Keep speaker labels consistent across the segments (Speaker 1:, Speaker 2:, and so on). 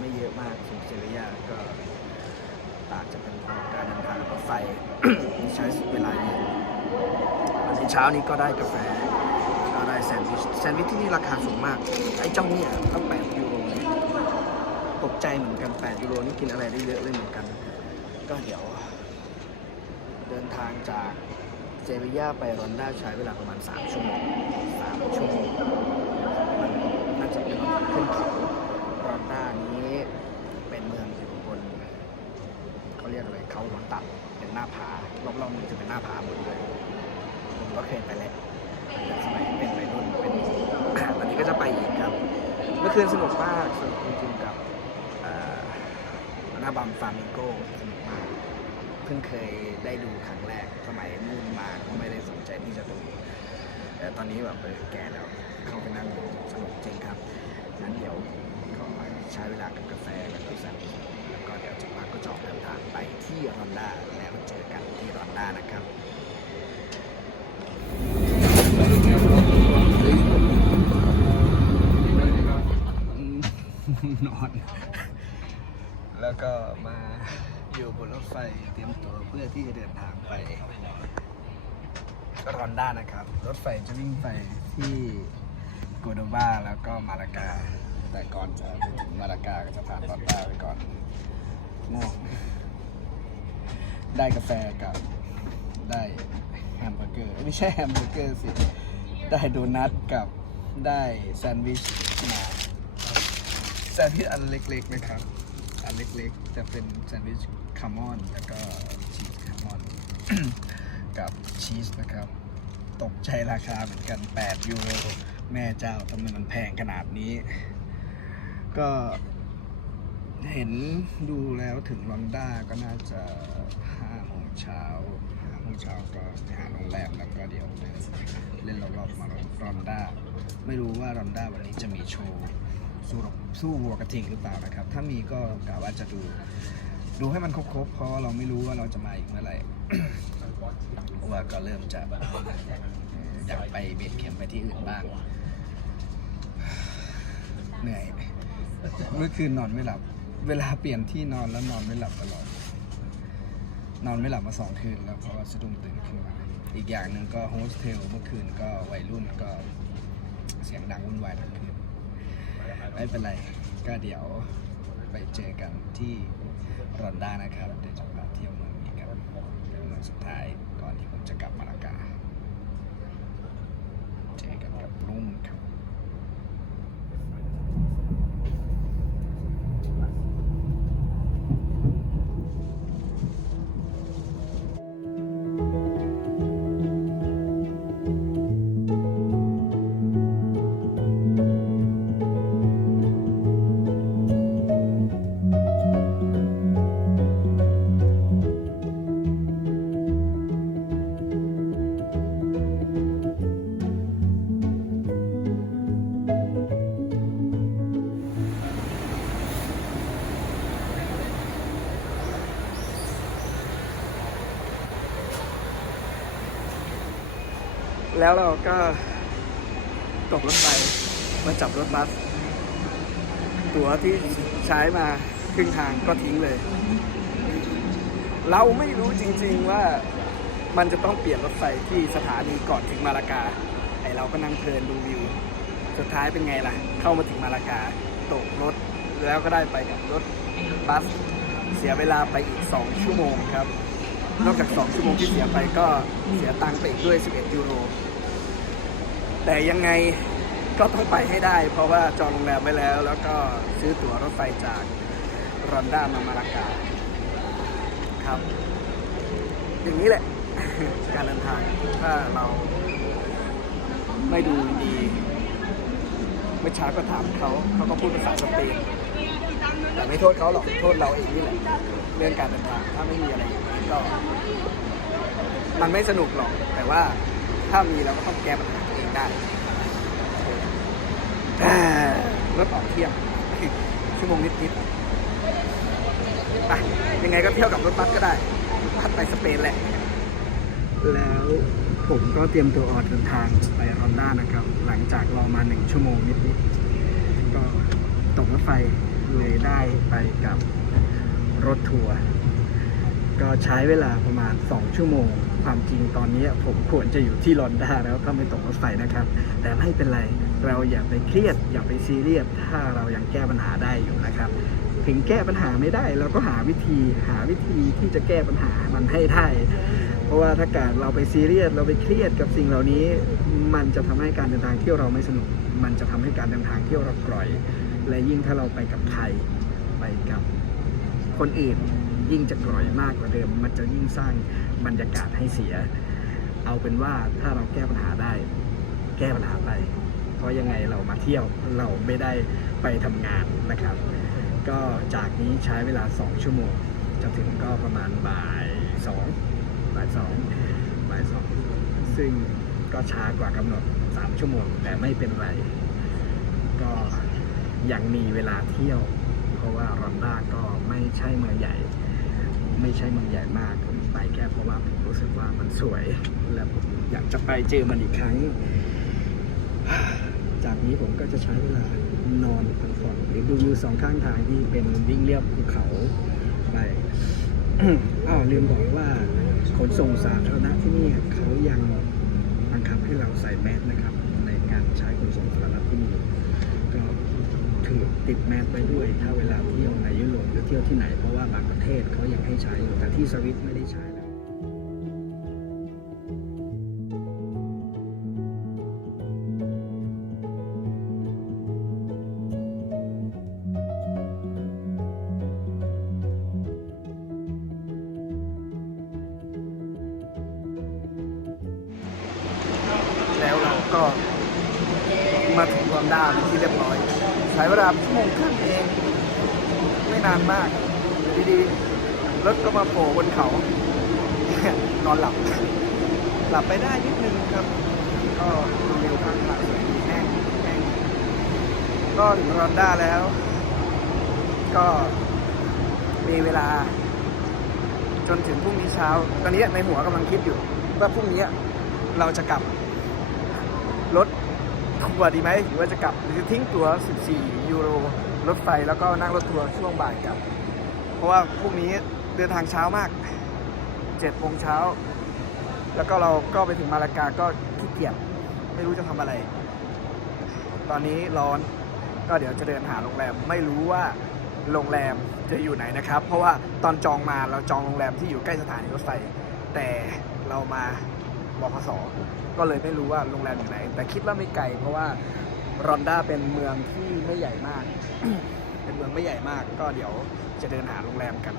Speaker 1: ไม่เยอะมากถึงเซบียาก็อาจจะเป็นพราะการเดินทางรถไฟที่ใช้เวลาเยอะวันเช้านี้ก็ได้กาแฟก็ได้แซนด์วิชแซนด์วิชที่นี่ราคาสูงมาก ไอ้เจ้าเนี่ยตั้ง8ยูโรตกใจเหมือนกัน8ยูโรนี่กินอะไรได้เยอะเลยเหมือนกัน ก็เดี๋ยว เดินทางจากเซบียาไปรอนด้าใช้เวลาประมาณ 3 ชั่วโมง3ชั่วโมงมันน่าจะเป็นขึ้นเขารอนด้านี้เป็นเมืองอยู่บนเขาเรียก อะไรเขาหัวตัดเป็นหน้าผารอบๆมันจะเป็นหน้าผาหมดเลยผมก็เคยไปแล้วสมัยเป็นวัยรุ่นเป็นตอนนี้ก็จะไปอีกครับ เมื่อคืนสนุกมากสนุกจริงๆกับหน้าบัมฟามิงโกสนุกมากเพิ่งเคยได้ดูครั้งแรกสมัยนู่นมาก็ไม่ได้สนใจที่จะดูแต่ตอนนี้แบบเออแก่แล้วเข้าไปนั่งดูสนุกจริงครับงั้นเดี๋ยวขอใช้เวลากับกาแฟแล้วก็แซนด์วิ จากนั้นก็จะออกเดินทางไปที่รอนด้าแล้วเจอกันที่รอนด้านะครับนอน แล้วก็มาอยู่บนรถไฟเตรียมตัวเพื่อที่จะเดินทางไปรอนด้านะครับ รถไฟจะวิ่งไปที่โกโดวาแล้วก็มาลากา แต่ก่อนจะไปถึงมาลากาก็จะผ่านรอนด้าไปก่อน ง่วงได้กาแฟกับได้แฮมเบอร์เกอร์ไม่ใช่แฮมเบอร์เกอร์สิ ได้โดนัทกับได้แซนด์วิชมาแซนด์วิชอันเล็กๆนะครับ อันเล็กๆจะเป็นแซนด์วิชคามอนแล้วก็ชีสคามอนกับชีสนะครับ ตกใจราคาเหมือนกัน 8 ยูโร แม่เจ้าทำไมมันแพงขนาดนี้ ก็ เห็นดูแล้วถึงลอนด้าก็น่าจะ5โมงเช้า5โมงเช้าก็ไปหาโรงแรมแล้วก็เดี๋ยวเดินเล่นรอบๆมารอนด้าไม่รู้ว่ารอนด้าวันนี้จะมีโชว์สู้รบสู้วัวกระทิงหรือเปล่านะครับ ถ้ามีก็กะว่าจะดู ดูให้มันครบๆเพราะเราไม่รู้ว่าเราจะมาอีกเมื่อไหร่ว่าก็เริ่มจะเอ่ออยากไปเบียดเข็มไปที่อื่นบ้าง เหนื่อยเมื่อคืนนอนไม่หลับ เวลาเปลี่ยนที่นอนแล้วนอนไม่หลับตลอด นอนไม่หลับมาสองคืนแล้วเพราะว่าสะดุ้งตื่นขึ้นมา อีกอย่างหนึ่งก็โฮสเทลเมื่อคืนก็วัยรุ่นก็เสียงดังวุ่นวายทั้งคืนไม่เป็นไร ก็เดี๋ยวไปเจอกันที่รอนด้านะครับ เดี๋ยวจะพาเที่ยวเมืองนี้กันเป็นเมืองสุดท้าย แล้วเราก็ตกรถไฟมาจับรถบัส ตั๋วที่ใช้มาครึ่งทางก็ทิ้งเลย เราไม่รู้จริง ๆว่ามันจะต้องเปลี่ยนรถไฟที่สถานีก่อนถึงมาลากา ไอเราก็นั่งเพลินดูวิว สุดท้ายเป็นไงล่ะ เข้ามาถึงมาลากา ตกรถแล้วก็ได้ไปกับรถบัส เสียเวลาไปอีก 2 ชั่วโมงครับ นอกจาก 2 ชั่วโมงที่เสียไปก็เสียตังค์ไปอีกด้วย 11 ยูโร แต่ยังไงก็ต้องไปให้ได้ เพราะว่าจองโรงแรมไว้แล้ว แล้วก็ซื้อตั๋วรถไฟจากรอนด้ามามาลากาครับ อย่างนี้แหละ การเดินทางถ้าเราไม่ดูดีเมื่อเช้าก็ถามเขาเขาก็พูดภาษาสเปนแต่ไม่โทษเขาหรอก โทษเราเองนี่แหละ เรื่องการเดินทางถ้าไม่มีอะไร ก็ มันไม่สนุกหรอก แต่ว่าถ้ามีเราก็ต้องแก้ปัญหาเองได้รถออกเที่ยงชั่วโมงนิดๆไปยังไงก็เที่ยวกับรถบัสก็ได้รถบัสไปสเปนแหละ แล้วผมก็เตรียมตัวออกเดินทางไปฮอนด้านะครับ หลังจากรอมาหนึ่งชั่วโมงนิดๆก็ตกรถไฟเลยได้ไปกับรถทัวร์ ก็ใช้เวลาประมาณ 2 ชั่วโมง ความจริงตอนนี้ผมควรจะอยู่ที่ลอนดาแล้วถ้าไม่ตกรถไฟนะครับ แต่ไม่เป็นไรเราอย่าไปเครียด อย่าไปซีเรียสถ้าเรายังแก้ปัญหาได้อยู่นะครับ ถึงแก้ปัญหาไม่ได้เราก็หาวิธีหาวิธีที่จะแก้ปัญหามันให้ได้เพราะว่าถ้าเกิดเราไปซีเรียสเราไปเครียดกับสิ่งเหล่านี้ มันจะทำให้การเดินทางเที่ยวเราไม่สนุก มันจะทำให้การเดินทางเที่ยวเรากร่อย และยิ่งถ้าเราไปกับใครไปกับคนอื่น ยิ่งจะกร่อยมากกว่าเดิม มันจะยิ่งสร้างบรรยากาศให้เสีย เอาเป็นว่าถ้าเราแก้ปัญหาได้ แก้ปัญหาไป เพราะยังไงเรามาเที่ยวเราไม่ได้ไปทำงานนะครับ ก็จากนี้ใช้เวลา 2 ชั่วโมง จะถึงก็ประมาณบ่ายสองบ่ายสองบ่ายสองซึ่งก็ช้ากว่ากำหนด 3 ชั่วโมง แต่ไม่เป็นไร ก็ยังมีเวลาเที่ยว เพราะว่า รอนด้าก็ไม่ใช่เมืองใหญ่ ไม่ใช่เมืองใหญ่มากผมไปแค่เพราะว่าผมรู้สึกว่ามันสวย และผมอยากจะไปเจอมันอีกครั้ง จากนี้ผมก็จะใช้เวลานอนพักผ่อนหรือดูวิวสองข้างทางที่เป็นวิ่งเรียบภูเขาไปอ้าวลืมบอกว่าขนส่งสาธารณะที่นี่เขายังบังคับให้เราใส่แมสนะครับ ในการใช้ขนส่งสาธารณะที่นี่ ก็ถือติดแมสไปด้วย ถ้าเวลาเที่ยวในยุโรปหรือเที่ยวที่ไหนเพราะว่าบางประเทศเขายังให้ใช้ แต่ที่สวิตไม่ได้ใช้ ร้อยใช้เวลาชั่วโมงครึ่งเอง ไม่นานมากดีๆรถก็มาโผล่บนเขา นอนหลับ หลับไปได้นิดนึงครับ ก็ดูวิวข้างทางสวยดีแห้งแห้งก็ถึงรอนด้าแล้ว ก็มีเวลา จนถึงพรุ่งนี้เช้า ตอนนี้ในหัวกำลังคิดอยู่ ว่าพรุ่งนี้เราจะกลับ ทัวร์ดีไหมหรือว่าจะกลับหรือจะทิ้งตั๋ว 14 ยูโรรถไฟแล้วก็นั่งรถทัวร์ช่วงบ่ายกลับ เพราะว่าพรุ่งนี้เดินทางเช้ามาก7โมงเช้า แล้วก็เราก็ไปถึงมาลากาก็ขี้เกียจไม่รู้จะทำอะไร ตอนนี้ร้อนก็เดี๋ยวจะเดินหาโรงแรมไม่รู้ว่าโรงแรมจะอยู่ไหนนะครับ เพราะว่าตอนจองมาเราจองโรงแรมที่อยู่ใกล้สถานีรถไฟ แต่เรามา บขสก็เลยไม่รู้ว่าโรงแรมอยู่ไหน แต่คิดว่าไม่ไกลเพราะว่ารอนด้าเป็นเมืองที่ไม่ใหญ่มาก เป็นเมืองไม่ใหญ่มาก ก็เดี๋ยวจะเดินหาโรงแรมกัน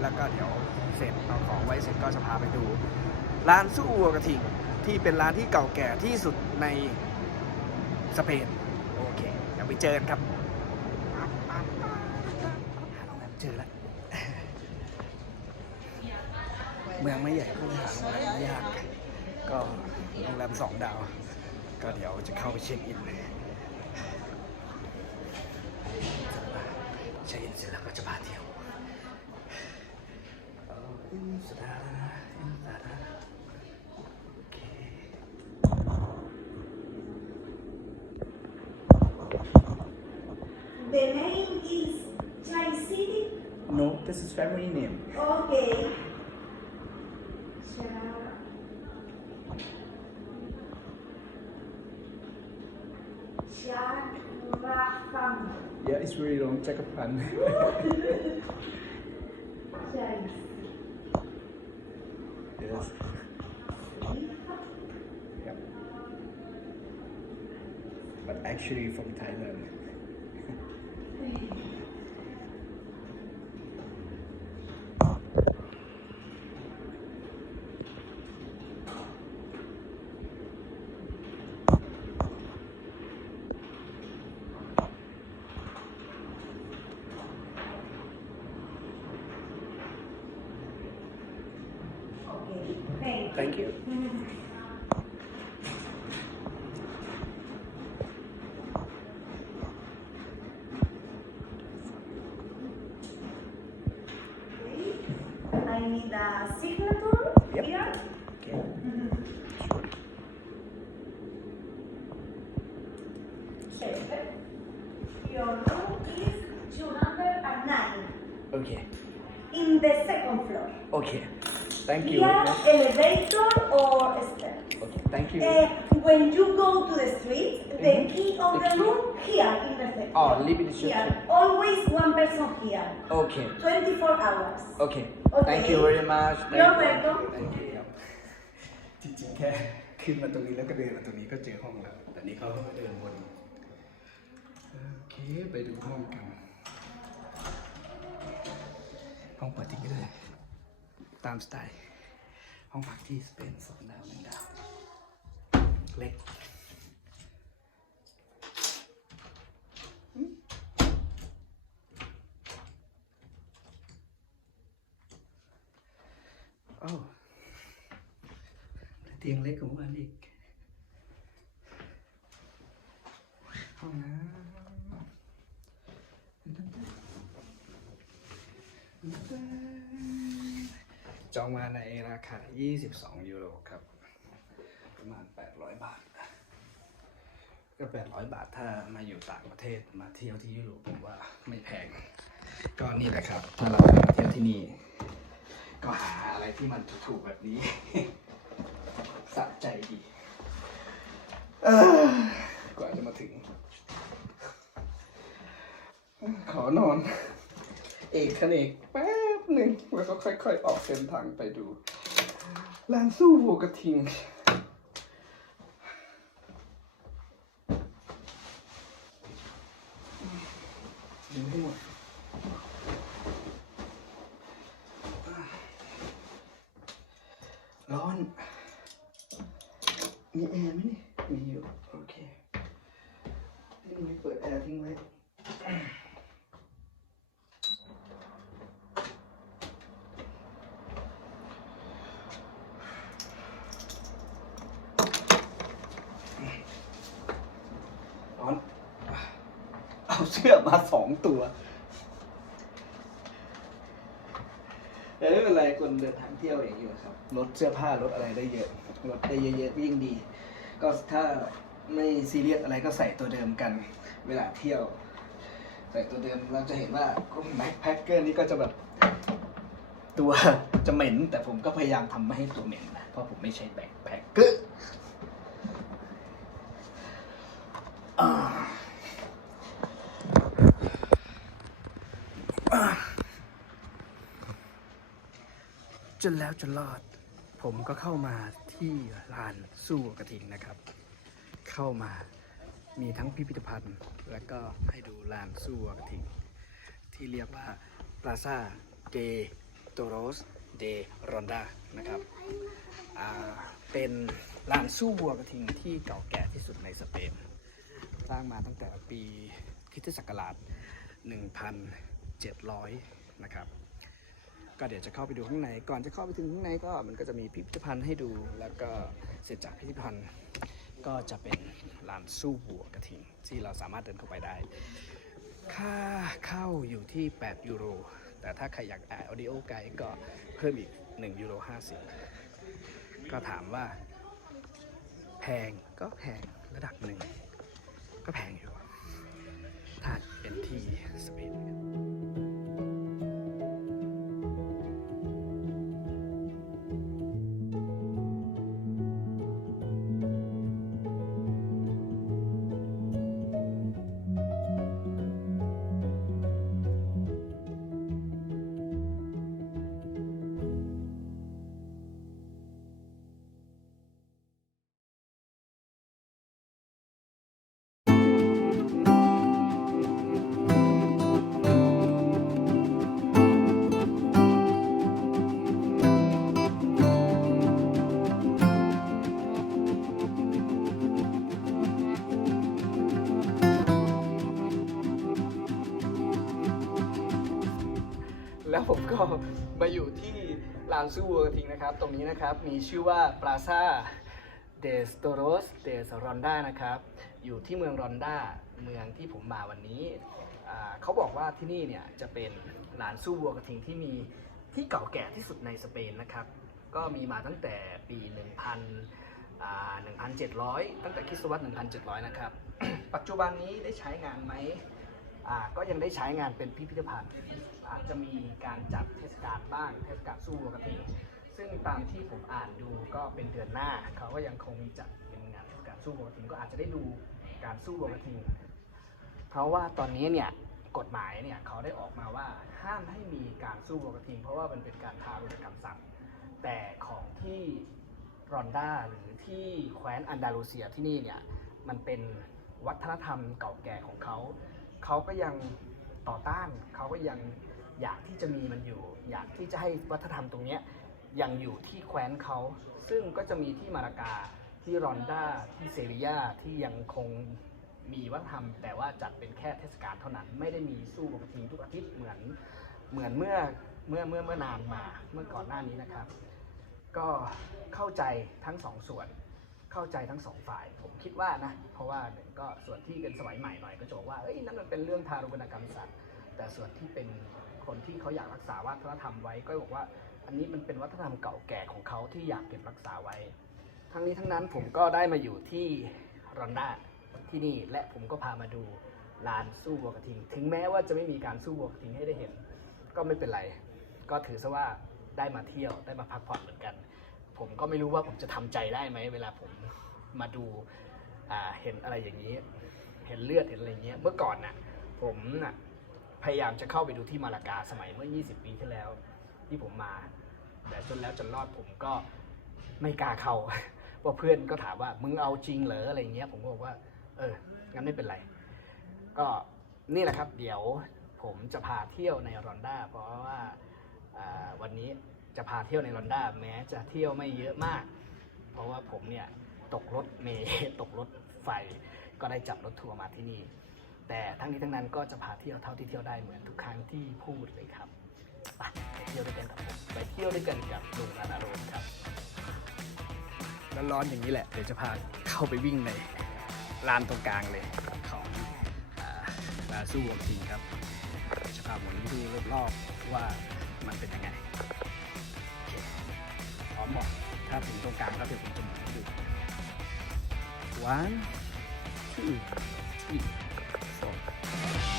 Speaker 1: แล้วก็เดี๋ยวเสร็จเอาของไว้เสร็จก็จะพาไปดู ร้านสู้วัวกระทิงที่เป็นร้านที่เก่าแก่ที่สุดในสเปนโอเคเดี๋ยวไปเจอกันครับหาโรงแรมเจอแล้ว เมืองไม่ใหญ่ก็เลยหาโรงแรมยากก็โรงแรมสองดาว ก็เดี๋ยวจะเข้าไปเช็คอินเลยเช็คอินเสร็จแล้วก็จะพาเที่ยวเอาอินสตาร์อินสตาร์โอเค
Speaker 2: The name is Chai City.
Speaker 1: No this is family name
Speaker 2: Okay.
Speaker 1: Yeah it's really long จักรพันธ์
Speaker 2: Chai
Speaker 1: yes
Speaker 2: City.
Speaker 1: Yep. But actually from Thailand.
Speaker 2: Thank you. Here, elevator or stairs.
Speaker 1: Okay. Thank you.
Speaker 2: Uh, when you go to the street, the
Speaker 1: Mhm.
Speaker 2: key of
Speaker 1: The
Speaker 2: the
Speaker 1: key.
Speaker 2: room here in the second.
Speaker 1: Oh, leave it
Speaker 2: Here,
Speaker 1: here.
Speaker 2: always one person here.
Speaker 1: Okay.
Speaker 2: 24 hours.
Speaker 1: Okay.
Speaker 2: Okay.
Speaker 1: Thank you very much. Thank
Speaker 2: You're
Speaker 1: you.
Speaker 2: welcome.
Speaker 1: Thank you ครับจริงๆแค่ขึ้นมาตรงนี้แล้วก็เดินมาตรงนี้ก็เจอห้องแล้ว แต่นี่เขาเดินวนโอเค ไปดูห้องกัน ห้องเปิดทิ้งไปเลย ตามสไตล์ห้องพักที่สเปนสองดาวหนึ่งดาว เล็กโอ้เตียงเล็กของวันอีกห้องน้ำ จองมาในราคา 22 ยูโรครับ ประมาณ 800 บาท ก็ 800 บาทถ้ามาอยู่ต่างประเทศมาเที่ยวที่ยุโรปผมว่าไม่แพง ก็นี่แหละครับ ถ้าเรามาเที่ยวที่นี่ ก็หาอะไรที่มันถูกๆแบบนี้สะใจดีกว่าจะมาถึง ขอนอน เอกขนเอกแป๊ หนึ่งแล้วก็ค่อย ๆ ออกเส้นทางไปดูลานสู้วัวกระทิง ดูให้หมด ร้อน มีแอร์ไหมนี่ มีอยู่ โอเค นี่มีเปิดแอร์ทิ้งไว้ ร้อน เอาเสื้อมาสองตัวแต่ไม่เป็นไรคนเดินทางเที่ยวอย่างนี้แหละครับลดเสื้อผ้าลดอะไรได้เยอะลดได้เยอะๆยิ่งดี ก็ถ้าไม่ซีเรียสอะไรก็ใส่ตัวเดิมกัน เวลาเที่ยว ใส่ตัวเดิมเราจะเห็นว่าแบ็คแพคเกอร์นี่ก็จะแบบตัวจะเหม็น แต่ผมก็พยายามทำไม่ให้ตัวเหม็นนะเพราะผมไม่ใช่แบ็คแพคเกอร์อ่าอ่า จนแล้วจนรอด ผมก็เข้ามาที่ลานสู้กระทิงนะครับ เข้ามามีทั้งพิพิธภัณฑ์ แล้วก็ให้ดูลานสู้กระทิง ที่เรียกว่า Plaza de Toros de Ronda นะครับเป็นลานสู้วัวกระทิงที่เก่าแก่ที่สุดในสเปน สร้างมาตั้งแต่ปีคริสตศักราช 1,700 นะครับ ก็เดี๋ยวจะเข้าไปดูข้างใน ก่อนจะเข้าไปถึงข้างในก็มันก็จะมีพิพิธภัณฑ์ให้ดู แล้วก็เสร็จจากพิพิธภัณฑ์ก็จะเป็นลานสู้วัวกระทิงที่เราสามารถเดินเข้าไปได้ ค่าเข้าอยู่ที่ 8 ยูโร แต่ถ้าใครอยากแอดออดิโอไกด์ก็เพิ่มอีก 1 ยูโร 50 ก็ถามว่า แพงก็แพงระดับหนึ่ง ก็แพงอยู่ถ้าเป็นที่สเปน แล้วผมก็มาอยู่ที่ลานซูเวอร์ทิงนะครับ ตรงนี้นะครับมีชื่อว่า Plaza de Toros de Ronda นะครับ อยู่ที่เมืองรอนดาเมืองที่ผมมาวันนี้ เขาบอกว่าที่นี่เนี่ยจะเป็นลานสู้วัวกระทิงที่มีที่เก่าแก่ที่สุดในสเปนนะครับ ก็มีมาตั้งแต่ปีอ่า1,700 ตั้งแต่คริสตวรรษ1,700 นะครับ ปัจจุบันนี้ได้ใช้งานไหมก็ยังได้ใช้งานเป็นพิพิธภัณฑ์ จจะมีการจัดเทศกาลบ้างเทศกาลสู้วัวกระทิซึ่งตามที่ผมอ่านดูก็เป็นเดือนหน้า เขาก็ยังคงมีจัดเป็นงานเทศกาลสู้วัวกระทิก็อาจจะได้ดูการสู้วัวกระทิเพราะว่าตอนนี้เนี่ยกฎหมายเนี่ยเขาได้ออกมาว่าห้ามให้มีการสู้วัวกระทิเพราะว่ามันเป็นการทารุณกรรมสัตว์แต่ของที่รอนดาหรือที่แคว้นอันดาลูเซียที่นี่เนี่ยมันเป็นวัฒนธรรมเก่าแก่ของเขา เขาก็ยังต่อต้าน เขาก็ยัง อยากที่จะมีมันอยู่ อยากที่จะให้วัฒนธรรมตรงนี้ยังอยู่ที่แคว้นเขา ซึ่งก็จะมีที่มาลากาที่รอนดาที่เซบียาที่ยังคงมีวัฒนธรรม แต่ว่าจัดเป็นแค่เทศกาลเท่านั้น ไม่ได้มีสู้กติทุกอาทิตย์เหมือนเหมือนเมื่อเมื่อเมื่อเมื่อนานมาเมื่อก่อนหน้านี้นะครับ ก็เข้าใจทั้งสองส่วนเข้าใจทั้งสองฝ่าย ผมคิดว่านะ เพราะว่าหนึ่งก็ส่วนที่เป็นสมัยใหม่หน่อยก็จะบอกว่าเอ้ยนั่นมันเป็นเรื่องทารุณกรรมสัตว์แต่ส่วนที่เป็น คนที่เขาอยากรักษาวัฒนธรรมไว้ก็บอกว่า อันนี้มันเป็นวัฒนธรรมเก่าแก่ของเขาที่อยากเก็บรักษาไว้ ทั้งนี้ทั้งนั้นผมก็ได้มาอยู่ที่รอนดาที่นี่และผมก็พามาดูลานสู้วัวกระทิง ถึงแม้ว่าจะไม่มีการสู้วัวกระทิงให้ได้เห็น ก็ไม่เป็นไร ก็ถือซะว่าได้มาเที่ยวได้มาพักผ่อนเหมือนกัน ผมก็ไม่รู้ว่าผมจะทำใจได้ไหมเวลาผมมาดูเห็นอะไรอย่างนี้ เห็นเลือดเห็นอะไรเงี้ยเมื่อก่อนน่ะ ผมน่ะ พยายามจะเข้าไปดูที่มาลากาสมัยเมื่อ 20 ปีที่แล้ว ที่ผมมา แต่จนแล้วจนรอดผมก็ไม่กล้าเข้าเพราะเพื่อนก็ถามว่ามึงเอาจริงเหรออะไรเงี้ย ผมก็บอกว่า เอองั้นไม่เป็นไร ก็นี่แหละครับ เดี๋ยวผมจะพาเที่ยวในรอนด้าเพราะว่าวันนี้จะพาเที่ยวในรอนด้าแม้จะเที่ยวไม่เยอะมาก เพราะว่าผมเนี่ยตกรถเมล์ตกรถไฟก็ได้จับรถทัวร์มาที่นี่ แต่ทั้งนี้ทั้งนั้นก็จะพาเที่ยวเท่าที่เที่ยวได้เหมือนทุกครั้งที่พูดเลยครับไปเที่ยวด้วยกันกับผมไปเที่ยวด้วยกันกับลุงอนาโรมครับร้อนๆอย่างนี้แหละเดี๋ยวจะพาเข้าไปวิ่งในลานตรงกลางเลยของลาสู้วงทิงครับเดี๋ยวจะพาหมุนดูรอบๆว่ามันเป็นยังไงโอเคพร้อมบอกถ้าถึงตรงกลางก็เดี๋ยวผมจะหมุนให้ดู one two three próxima.